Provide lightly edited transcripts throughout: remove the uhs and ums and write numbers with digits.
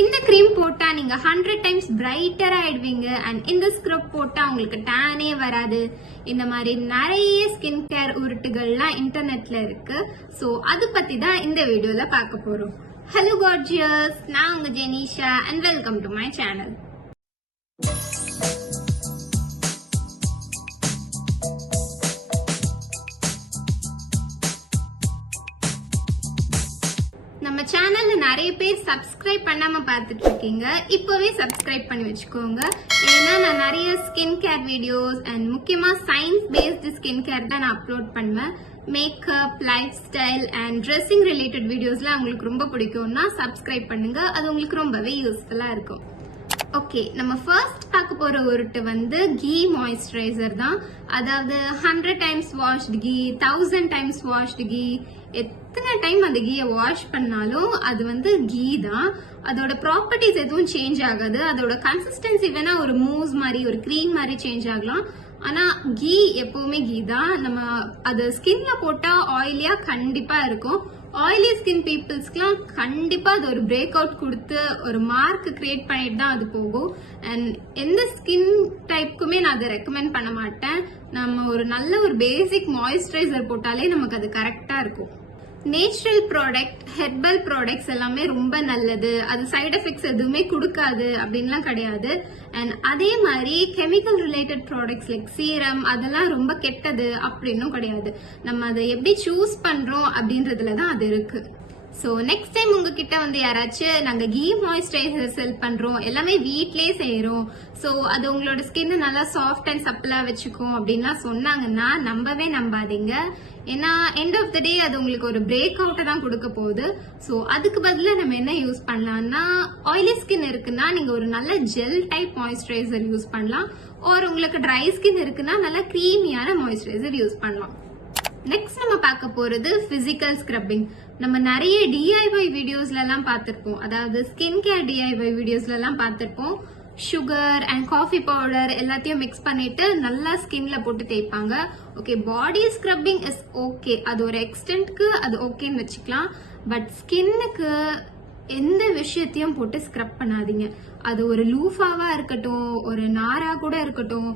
இந்த கிரீம் போட்டா நீங்க 100 டைம்ஸ் பிரைட்டர் ஆயிடுவீங்க அண்ட் இந்த ஸ்க்ரப் போட்டா உங்களுக்கு டேனே வராது. இந்த மாதிரி நிறைய ஸ்கின் கேர் உருட்டுகள்லாம் இன்டர்நெட்ல இருக்கு. சோ அது பத்தி தான் இந்த வீடியோல பார்க்க போறோம். ஹலோ கார்ஜியஸ், நான் உங்க Jenisha and welcome to my channel. நம்ம சேனல்ல நிறைய பேர் சப்ஸ்கிரைப் பண்ணாம பார்த்துட்டு இருக்கீங்க. இப்பவே சப்ஸ்கிரைப் பண்ணி வச்சுக்கோங்க. ஏன்னா நான் நிறைய ஸ்கின் கேர் வீடியோஸ் அண்ட் முக்கியமா சயின்ஸ் பேஸ்டு ஸ்கின் கேர் தான் நான் அப்லோட் பண்ணுவேன். Makeup, life style and dressing related வீடியோஸ்லாம் உங்களுக்கு ரொம்ப பிடிக்கும்னா சப்ஸ்கிரைப் பண்ணுங்க. அது உங்களுக்கு ரொம்பவே யூஸ்ஃபுல்லா இருக்கும். ஓகே, நம்ம ஃபர்ஸ்ட் பார்க்க போற உருட்டு வந்து கீ மாய்ஸ்சரைசர் தான். அதாவது 100 times washed ghee, 1000 times washed ghee, எத்தனை டைம் அந்த கீயை வாஷ் பண்ணாலும் அது வந்து கீ தான். அதோட ப்ராப்பர்ட்டிஸ் எதுவும் சேஞ்ச் ஆகாது. அதோட கன்சிஸ்டன்சி வேணா ஒரு மூஸ் மாதிரி, ஒரு கிரீம் மாதிரி சேஞ்ச் ஆகலாம். ஆனா கீ எப்பவுமே கீ தான். நம்ம அது ஸ்கின்ல போட்டா ஆயிலியா கண்டிப்பா இருக்கும். ஆயிலி ஸ்கின் பீப்புள்ஸ்க்குலாம் கண்டிப்பா அது ஒரு பிரேக் அவுட் கொடுத்து ஒரு மார்க் கிரியேட் பண்ணிட்டு தான் அது போகும். அண்ட் எந்த ஸ்கின் டைப்புக்குமே நான் அதை ரெக்கமெண்ட் பண்ண மாட்டேன். நம்ம ஒரு நல்ல ஒரு பேசிக் மாய்ஸ்சரைசர் போட்டாலே நமக்கு அது கரெக்டா இருக்கும். நேச்சுரல் ப்ராடக்ட், ஹெர்பல் ப்ராடக்ட்ஸ் எல்லாமே ரொம்ப நல்லது. அது சைட் எஃபெக்ட்ஸ் எதுவுமே கொடுக்காது அப்படின்லாம் கிடையாது. அண்ட் அதே மாதிரி chemical related products like serum அதெல்லாம் ரொம்ப கெட்டது அப்படின்னும் கிடையாது. நம்ம அதை எப்படி சூஸ் பண்றோம் அப்படின்றதுல தான் அது இருக்கு. சோ நெக்ஸ்ட் டைம் உங்ககிட்ட வந்து யாராச்சும் நாங்க கீ மாய்ஸ்சரைசர் செல் பண்றோம், எல்லாமே வீட்லயே செய்யறோம், சோ அது உங்களோட ஸ்கின் நல்லா சாஃப்ட் அண்ட் சப்பிளா வச்சுக்கும் அப்படின்லாம் சொன்னாங்கன்னா நம்பவே நம்பாதீங்க. ஏன்னா எண்ட் ஆஃப் த டே அது உங்களுக்கு ஒரு பிரேக் அவுட்டை தான் கொடுக்க போகுது. சோ அதுக்கு பதிலா நம்ம என்ன யூஸ் பண்ணலாம்னா, ஆயிலி ஸ்கின் இருக்குன்னா நீங்க ஒரு நல்ல ஜெல் டைப் மாய்ஸ்சரைசர் யூஸ் பண்ணலாம். ஒரு உங்களுக்கு ட்ரை ஸ்கின் இருக்குன்னா நல்ல கிரீமியான மாய்ஸ்சரைசர் யூஸ் பண்ணலாம். நெக்ஸ்ட் நம்ம பார்க்க போறது பிசிக்கல் ஸ்க்ரப்பிங். நம்ம நிறைய DIY வீடியோஸ்ல எல்லாம் பார்த்திருப்போம். அதாவது ஸ்கின் கேர் DIY வீடியோஸ்ல எல்லாம் பார்த்திருப்போம். சுகர் அண்ட் காஃபி பவுடர் எல்லாத்தையும் மிக்ஸ் பண்ணிட்டு நல்லா ஸ்கின்ல போட்டு தேய்ப்பாங்க. Okay, body scrubbing is okay, அது ஒரு எக்ஸ்டென்ட்க்கு அது ஓகேன்னு வச்சுக்கலாம். பட் ஸ்கின்னுக்கு எந்த விஷயத்தையும் போட்டு ஸ்க்ரப் பண்ணாதீங்க. அது ஒரு லூஃபாவா இருக்கட்டும், ஒரு நாரா கூட இருக்கட்டும்,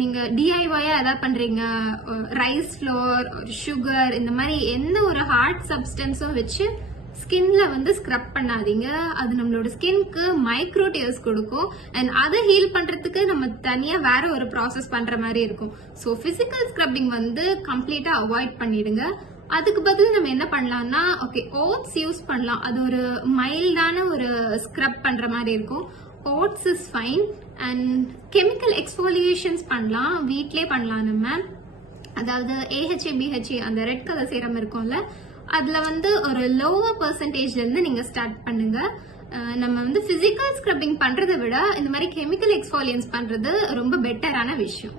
நீங்க DIY ஏதாவது பண்றீங்க, ரைஸ் ஃப்ளோர், சுகர், இந்த மாதிரி எந்த ஒரு ஹார்ட் சப்ஸ்டன்ஸும் வச்சு ஸ்கின்ல வந்து ஸ்க்ரப் பண்ணாதீங்க. அது நம்மளோட ஸ்கின்க்கு மைக்ரோ டியர்ஸ் கொடுக்கும். அண்ட் அதை ஹீல் பண்றதுக்கு நம்ம தனியா வேற ஒரு ப்ராசஸ் பண்ற மாதிரி இருக்கும். ஸோ பிசிக்கல் ஸ்க்ரப்பிங் வந்து கம்ப்ளீட்டா அவாய்ட் பண்ணிடுங்க. அதுக்கு பதில் நம்ம என்ன பண்ணலாம்னா, ஓகே, ஓட்ஸ் யூஸ் பண்ணலாம். அது ஒரு மைல்டான ஒரு ஸ்க்ரப் பண்ற மாதிரி இருக்கும். Oats is fine. And chemical exfoliations பண்ணலாம், வீட்லயே பண்ணலாம் நம்ம. அதாவது AHA BHA அந்த ரெட் கலர் சீரம் இருக்கும்ல, அதுல வந்து ஒரு லோவர் பெர்சன்டேஜ்ல இருந்து நீங்க ஸ்டார்ட் பண்ணுங்க. நம்ம வந்து பிசிக்கல் ஸ்க்ரப்பிங் பண்றதை விட இந்த மாதிரி கெமிக்கல் எக்ஸ்ஃபோலியன்ஸ் பண்றது ரொம்ப பெட்டரான விஷயம்.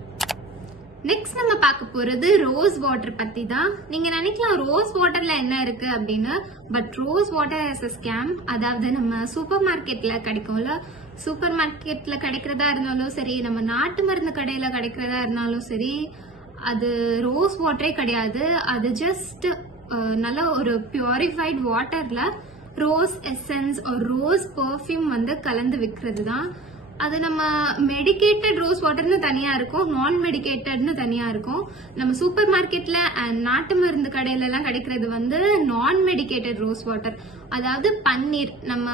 நெக்ஸ்ட் நம்ம பார்க்க போறது ரோஸ் வாட்டர் பத்தி தான். நீங்க நினைக்கலாம் ரோஸ் வாட்டர்ல என்ன இருக்கு அப்படின்னு. But rose water is a scam. அதாவது நம்ம சூப்பர் மார்க்கெட்ல கிடைக்கும்ல, சூப்பர் மார்க்கெட்ல கிடைக்கிறதா இருந்தாலும் சரி, நம்ம நாட்டு மருந்து கடையில கிடைக்கிறதா இருந்தாலும் சரி, அது ரோஸ் வாட்டரே கிடையாது. அது ஜஸ்ட் நல்ல ஒரு பியூரிஃபைட் வாட்டர்ல ரோஸ் எசன்ஸ் ஒரு ரோஸ் பெர்ஃப்யூம் வந்து கலந்து விற்கிறது தான். அது நம்ம மெடிக்கேட்டட் ரோஸ் வாட்டர்னு தனியா இருக்கும், நான் மெடிக்கேட்டட்னு தனியா இருக்கும். நம்ம சூப்பர் மார்க்கெட்ல அண்ட் நாட்டு மருந்து கடையில எல்லாம் கிடைக்கிறது வந்து நான் மெடிக்கேட்டட் ரோஸ் வாட்டர். அதாவது பன்னீர் நம்ம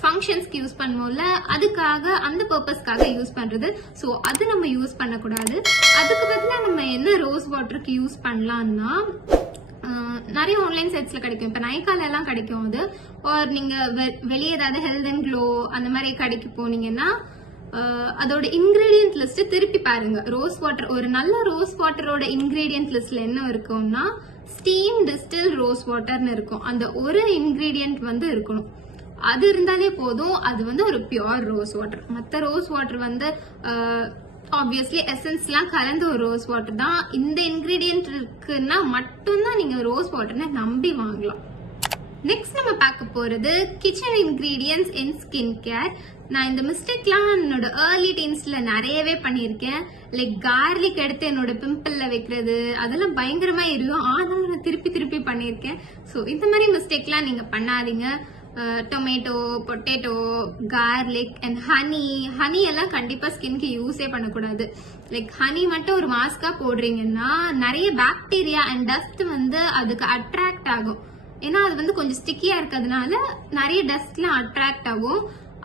ஃபங்க்ஷன்ஸ்க்கு யூஸ் பண்ணுவோம்ல, அதுக்காக அந்த பர்பஸ்க்காக யூஸ் பண்றது. ஸோ அது நம்ம யூஸ் பண்ணக்கூடாது. அதுக்கு பதிலாக நம்ம என்ன ரோஸ் வாட்டருக்கு யூஸ் பண்ணலாம்னா, நிறைய ஆன்லைன் சைட்ஸ்ல கிடைக்கும். இப்ப நைக்கால எல்லாம் கிடைக்கும் அது. ஒரு நீங்க வெளியே ஏதாவது ஹெல்த் அண்ட் க்ளோ அந்த மாதிரி கடைக்கு போனீங்கன்னா அதோட இன்கிரீடியன்ட் லிஸ்ட் திருப்பி பாருங்க. ரோஸ் வாட்டர், ஒரு நல்ல ரோஸ் வாட்டரோட இன்கிரீடியன்ட் லிஸ்ட்ல என்ன இருக்கும்னா ஸ்டீம் டிஸ்டில் ரோஸ் வாட்டர்னு இருக்கும். அந்த ஒரு இன்கிரீடியன்ட் வந்து இருக்கணும். அது இருந்தாலே போதும், அது வந்து ஒரு பியூர் ரோஸ் வாட்டர். மற்ற ரோஸ் வாட்டர் வந்து ஆப்வியஸ்லி எசன்ஸ் எல்லாம் கலந்து ஒரு ரோஸ் வாட்டர் தான். இந்த இன்கிரீடியன்ட் இருக்குன்னா மட்டும்தான் நீங்க ரோஸ் வாட்டர்னு நம்பி வாங்கலாம். நெக்ஸ்ட் நம்ம பார்க்க போறது கிச்சன் இன்கிரீடியன்ஸ் இன் ஸ்கின் கேர். நான் இந்த மிஸ்டேக்லாம் என்னோட ஏர்லி டீன்ஸ்ல நிறையவே பண்ணியிருக்கேன். லைக் கார்லிக் எடுத்து என்னோட பிம்பிள்ல வைக்கிறது, அதெல்லாம் பயங்கரமா எரியும். ஆனாலும் நான் திருப்பி திருப்பி பண்ணியிருக்கேன். ஸோ இந்த மாதிரி மிஸ்டேக்லாம் நீங்க பண்ணாதீங்க. Tomato, potato, garlic and honey எல்லாம் கண்டிப்பா ஸ்கின்க்கு யூஸே பண்ணக்கூடாது. லைக் ஹனி மட்டும் ஒரு மாஸ்கா போடுறீங்கன்னா நிறைய பாக்டீரியா அண்ட் டஸ்ட் வந்து அதுக்கு அட்ராக்ட் ஆகும். ஏன்னா அது வந்து கொஞ்சம் ஸ்டிக்கியா இருக்கிறதுனால நிறைய டஸ்ட்லாம் அட்ராக்ட் ஆகும்.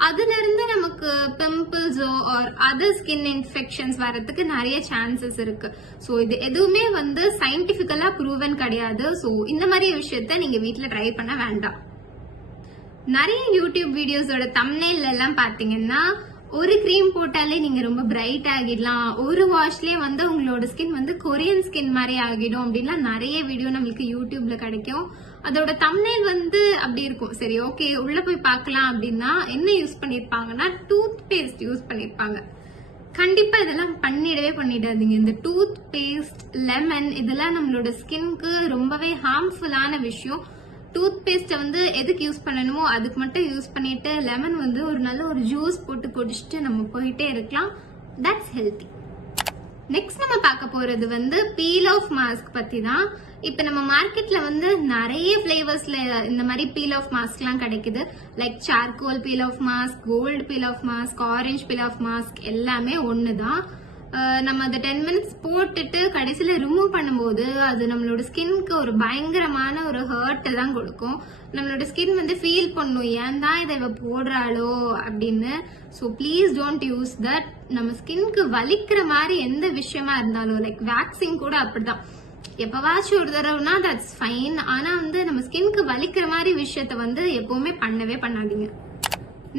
அதுல இருந்து நமக்கு பிம்பிள்ஸோ ஆர் அதர் ஸ்கின் இன்ஃபெக்ஷன்ஸ் வரதுக்கு நிறைய சான்சஸ் இருக்கு. சோ இது எதுவுமே வந்து சயின்டிபிக்கலா ப்ரூவன் கிடையாது. சோ இந்த மாதிரி விஷயத்த நீங்க வீட்ல ட்ரை பண்ண வேண்டாம். நிறைய யூடியூப் வீடியோஸோட தம்ப்நெயில் எல்லாம் பாத்தீங்கன்னா ஒரு கிரீம் போட்டாலே நீங்க ரொம்ப பிரைட் ஆகிடலாம், ஒரு வாஷ்லயே வந்து உங்களோட ஸ்கின் வந்து கொரியன் ஸ்கின் மாதிரி ஆகிடும் அப்படின்லாம் நிறைய வீடியோ நம்மளுக்கு யூடியூப்ல கிடைக்கும். அதோட தம்ப்நெயில் வந்து அப்படி இருக்கும். சரி, ஓகே, உள்ள போய் பார்க்கலாம் அப்படின்னா என்ன யூஸ் பண்ணிருப்பாங்கன்னா டூத் பேஸ்ட் யூஸ் பண்ணிருப்பாங்க. கண்டிப்பா இதெல்லாம் பண்ணிடாதீங்க. இந்த டூத் பேஸ்ட், லெமன் இதெல்லாம் நம்மளோட ஸ்கின்க்கு ரொம்பவே ஹார்ம்ஃபுல்லான விஷயம். டூத் பேஸ்ட வந்து எதுக்கு யூஸ் பண்ணணுமோ அதுக்கு மட்டும் யூஸ் பண்ணிட்டு லெமன் வந்து ஒரு நல்ல ஒரு ஜூஸ் போட்டு குடிச்சிட்டு நம்ம போயிட்டே இருக்கலாம். That's healthy. நெக்ஸ்ட் நம்ம பார்க்க போறது வந்து பீல் ஆஃப் மாஸ்க் பத்தி தான். இப்ப நம்ம மார்க்கெட்ல வந்து நிறைய பிளேவர்ஸ்ல இந்த மாதிரி பீல் ஆஃப் மாஸ்க் எல்லாம் கிடைக்குது. Like charcoal peel off mask, gold peel off mask, orange peel off mask எல்லாமே ஒண்ணுதான். நம்ம அந்த 10 மினிட்ஸ் போட்டுட்டு கடைசியில ரிமூவ் பண்ணும்போது அது நம்மளோட ஸ்கின்க்கு ஒரு பயங்கரமான ஒரு ஹர்ட் தான் கொடுக்கும். நம்மளோட ஸ்கின் வந்து ஃபீல் பண்ணும், ஏன் தான் இதை இவ போடுறாளோ அப்படின்னு. So please don't use that. நம்ம ஸ்கின்க்கு வலிக்கிற மாதிரி எந்த விஷயமா இருந்தாலும், லைக் வேக்சிங் கூட அப்படிதான், எப்பவாச்சும் ஒரு தடவைனா தட்ஸ் ஃபைன். ஆனா வந்து நம்ம ஸ்கின்க்கு வலிக்கிற மாதிரி விஷயத்த வந்து எப்பவுமே பண்ணவே பண்ணாதீங்க.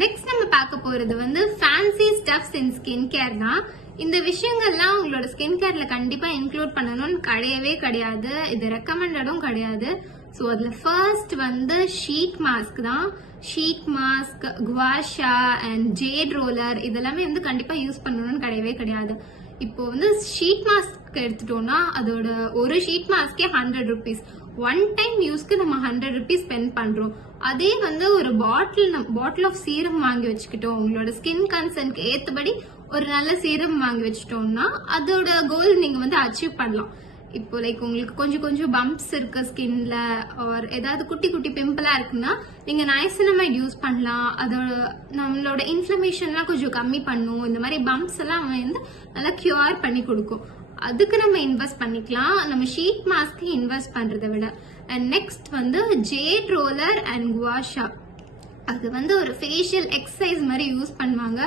நெக்ஸ்ட் நம்ம பார்க்க போறது வந்து ஃபேன்சி ஸ்டப்ஸ் இன் ஸ்கின் கேர் தான். இந்த விஷயங்கள்லாம் உங்களோட ஸ்கின் கேர்ல கண்டிப்பா இன்க்ளூட் பண்ணணும்னு கிடையவே கிடையாது. இது ரெக்கமெண்டடும் கிடையாது. ஸோ அதுல ஃபர்ஸ்ட் வந்து ஷீட் மாஸ்க் தான். Sheet mask, gua sha and jade roller இதெல்லாமே வந்து கண்டிப்பா யூஸ் பண்ணணும்னு கிடையவே கிடையாது. இப்போ வந்து ஷீட் மாஸ்க் எடுத்துட்டோம்னா அதோட ஒரு ஷீட் மாஸ்கே 100 rupees. ஒன் டைம் யூஸ்க்கு நம்ம 100 rupees ஸ்பெண்ட் பண்றோம். அதே வந்து ஒரு பாட்டில் ஆஃப் சீரம் வாங்கி வச்சுக்கிட்டோம், உங்களோட ஸ்கின் கன்சர்னுக்கு ஏத்தபடி ஒரு நல்ல சீரம் வாங்கி வச்சுட்டோம்னா அதோட கோல் நீங்க வந்து அச்சீவ் பண்ணலாம். இப்போ லைக் உங்களுக்கு கொஞ்சம் பம்ப்ஸ் இருக்கு ஸ்கின்ல, ஆர் ஏதாவது குட்டி குட்டி பிம்பிளா இருக்குன்னா நீங்க நைசினமைட் யூஸ் பண்ணலாம். அதோட நம்மளோட இன்ஃபிளமேஷன்லாம் கொஞ்சம் கம்மி பண்ணும். இந்த மாதிரி பம்ப்ஸ் எல்லாம் வந்து நல்லா கியூர் பண்ணி கொடுக்கும். அதுக்கு நம்ம இன்வெஸ்ட் பண்ணிக்கலாம், நம்ம ஷீட் மாஸ்க்கு இன்வெஸ்ட் பண்றதை விட. அண்ட் நெக்ஸ்ட் வந்து ஜேட் ரோலர் அண்ட் குவாஷா. அது வந்து ஒரு ஃபேஷியல் எக்ஸசைஸ் மாதிரி யூஸ் பண்ணுவாங்க.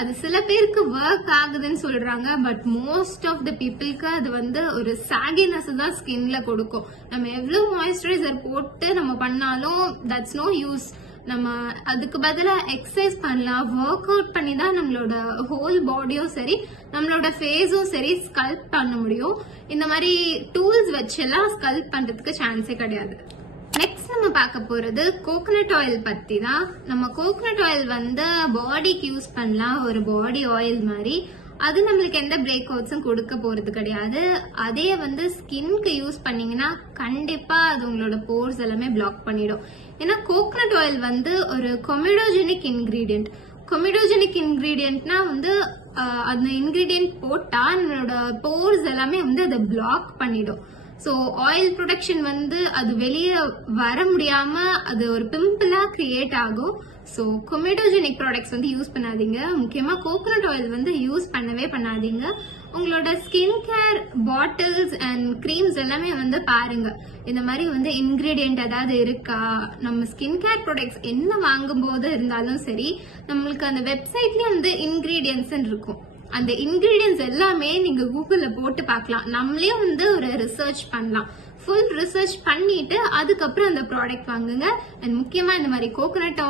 அது சில பேருக்கு ஒர்க் ஆகுதுன்னு சொல்றாங்க, பட் மோஸ்ட் ஆஃப் த பீப்புளுக்கு அது வந்து ஒரு சாகினஸ் தான் ஸ்கின்ல கொடுக்கும். நம்ம எவ்வளவு மாய்ஸ்சரைசர் போட்டு நம்ம பண்ணாலும் தட்ஸ் நோ யூஸ். நம்ம அதுக்கு பதிலா எக்ஸசைஸ் பண்ணலாம், ஒர்க் அவுட் பண்ணி தான் நம்மளோட ஹோல் பாடியும் சரி நம்மளோட ஃபேஸும் சரி ஸ்கல்ப் பண்ண முடியும். இந்த மாதிரி டூல்ஸ் வச்செல்லாம் ஸ்கல்ப் பண்றதுக்கு சான்ஸே கிடையாது. நெக்ஸ்ட் நம்ம பார்க்க போறது கோகனட் ஆயில் பத்தி தான். நம்ம கோகனட் ஆயில் வந்து பாடிக்கு யூஸ் பண்ணலாம், ஒரு பாடி ஆயில் மாதிரி. அது நம்மளுக்கு எந்த பிரேக் அவுட்ஸும் கொடுக்க போறது கிடையாது. அதே வந்து ஸ்கின்க்கு யூஸ் பண்ணீங்கன்னா கண்டிப்பா அது உங்களோட போர்ஸ் எல்லாமே பிளாக் பண்ணிடும். ஏன்னா கோகனட் ஆயில் வந்து ஒரு கொமிடோஜெனிக் இன்கிரீடியன்ட். கொமிடோஜெனிக் இன்கிரீடியன்ட்னா வந்து அந்த இன்கிரீடியன்ட் போட்டா நம்மளோட போர்ஸ் எல்லாமே வந்து அதை பிளாக் பண்ணிடும். ஸோ ஆயில் ப்ரொடக்ஷன் வந்து அது வெளியே வர முடியாம அது ஒரு பிம்பிளா கிரியேட் ஆகும். ஸோ கொமிடோஜெனிக் ப்ராடக்ட்ஸ் வந்து யூஸ் பண்ணாதீங்க. முக்கியமா கோகனட் ஆயில் வந்து யூஸ் பண்ணவே பண்ணாதீங்க. உங்களோட skin care bottles and creams எல்லாமே வந்து பாருங்க, இந்த மாதிரி வந்து இன்கிரீடியன்ட் ஏதாவது இருக்கா. நம்ம ஸ்கின் கேர் ப்ராடக்ட்ஸ் என்ன வாங்கும் போது இருந்தாலும் சரி, நம்மளுக்கு அந்த வெப்சைட்லயே வந்து இன்கிரீடியன்ட்ஸ் இருக்கும். அந்த இன்கிரீடியன்ஸ் எல்லாமே நீங்க கூகுள்ல போட்டு பார்க்கலாம். நம்மளே வந்து ஒரு ரிசர்ச் பண்ணலாம். ஃபுல் ரிசர்ச் பண்ணிட்டு அதுக்கப்புறம் அந்த ப்ராடக்ட் வாங்குங்க. அண்ட் முக்கியமா இந்த மாதிரி coconut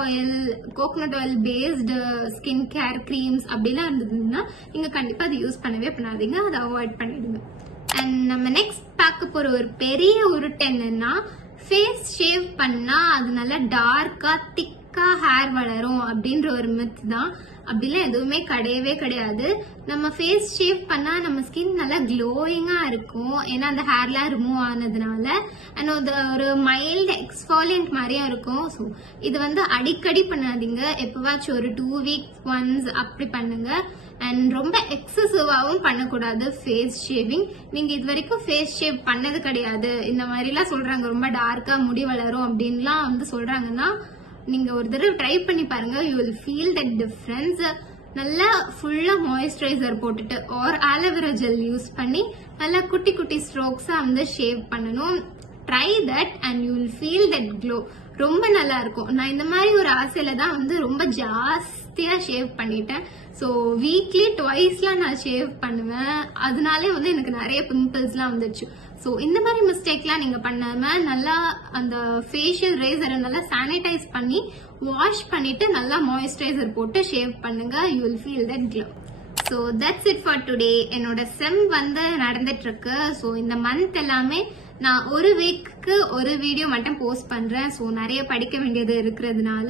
oil based skin care creams அப்படிலாம் இருந்ததுன்னா நீங்க கண்டிப்பா அதை யூஸ் பண்ணவே பண்ணாதீங்க, அதை அவாய்ட் பண்ணிடுங்க. அண்ட் நம்ம நெக்ஸ்ட் பார்க்க போற ஒரு பெரிய உருட்டு என்னன்னா, ஃபேஸ் ஷேவ் பண்ணா அது நல்லா டார்க்கா திக்கா ஹேர் வளரும் அப்படின்ற ஒரு மித் தான். அப்படிலாம் எதுவுமே கிடையவே கிடையாது. நம்ம ஃபேஸ் ஷேவ் பண்ணா நம்ம ஸ்கின் நல்லா க்ளோயிங்கா இருக்கும், ஏன்னா அந்த ஹேர்லாம் ரிமூவ் ஆனதுனால. அண்ட் ஒரு மைல்டு எக்ஸ்ஃபாலியன்ட் மாதிரியா இருக்கும். ஸோ இது வந்து அடிக்கடி பண்ணாதீங்க, எப்பவாச்சும் ஒரு 2 weeks ஒன்ஸ் அப்படி பண்ணுங்க. அண்ட் ரொம்ப எக்ஸசிவாவும் பண்ணக்கூடாது ஃபேஸ் ஷேவிங். நீங்க இது வரைக்கும் ஃபேஸ் ஷேவ் பண்ணது கிடையாது, இந்த மாதிரிலாம் சொல்றாங்க, ரொம்ப டார்க்கா முடி வளரும் அப்படின்லாம் வந்து சொல்றாங்கன்னா நீங்க ஒரு தடவை ட்ரை பண்ணி பாருங்க, you will feel that difference. நல்லா ஃபுல்லா மாய்ஸ்சரைசர் போட்டுட்டு ஆர் ஆலோவேரா ஜெல் யூஸ் பண்ணி நல்லா குட்டி குட்டி ஸ்ட்ரோக்ஸா வந்து ஷேவ் பண்ணணும். Try that and you will feel that glow. ரொம்ப நல்லா இருக்கும். நான் இந்த மாதிரி ஒரு ஆசையில தான் வந்து ரொம்ப ஜாஸ்தியா ஷேவ் பண்ணிட்டேன். ஸோ வீக்லி ட்வைஸ்லாம் நான் ஷேவ் பண்ணுவேன். அதனாலே வந்து எனக்கு நிறைய பிம்பிள்ஸ்லாம் வந்துடுச்சு. ஸோ இந்த மாதிரி மிஸ்டேக்லாம் நீங்க பண்ணாம நல்லா அந்த ஃபேஷியல் ரேசரை நல்லா சானிடைஸ் பண்ணி வாஷ் பண்ணிட்டு நல்லா மாய்ஸ்சரைசர் போட்டு ஷேவ் பண்ணுங்க. You will feel that glow. So that's it for today. என்னோட செம் வந்து நடந்துட்டு இருக்கு. ஸோ இந்த மந்த் எல்லாமே நான் ஒரு வீக்கு ஒரு வீடியோ மட்டும் போஸ்ட் பண்றேன். ஸோ நிறைய படிக்க வேண்டியது இருக்கிறதுனால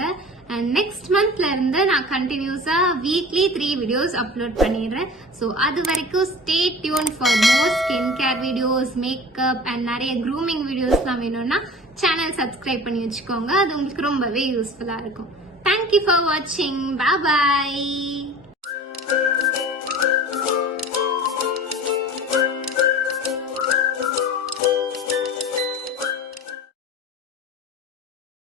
அண்ட் நெக்ஸ்ட் மந்த்ல இருந்து நான் கண்டினியூஸா வீக்லி 3 வீடியோஸ் அப்லோட் பண்ணிடுறேன். ஸோ அது வரைக்கும் stay tune for more skin care videos, makeup and நிறைய க்ரூமிங் வீடியோஸ்லாம் வேணும்னா சேனல் சப்ஸ்கிரைப் பண்ணி வச்சுக்கோங்க. அது உங்களுக்கு ரொம்பவே யூஸ்ஃபுல்லா இருக்கும். தேங்க்யூ ஃபார் வாட்சிங். பாய்.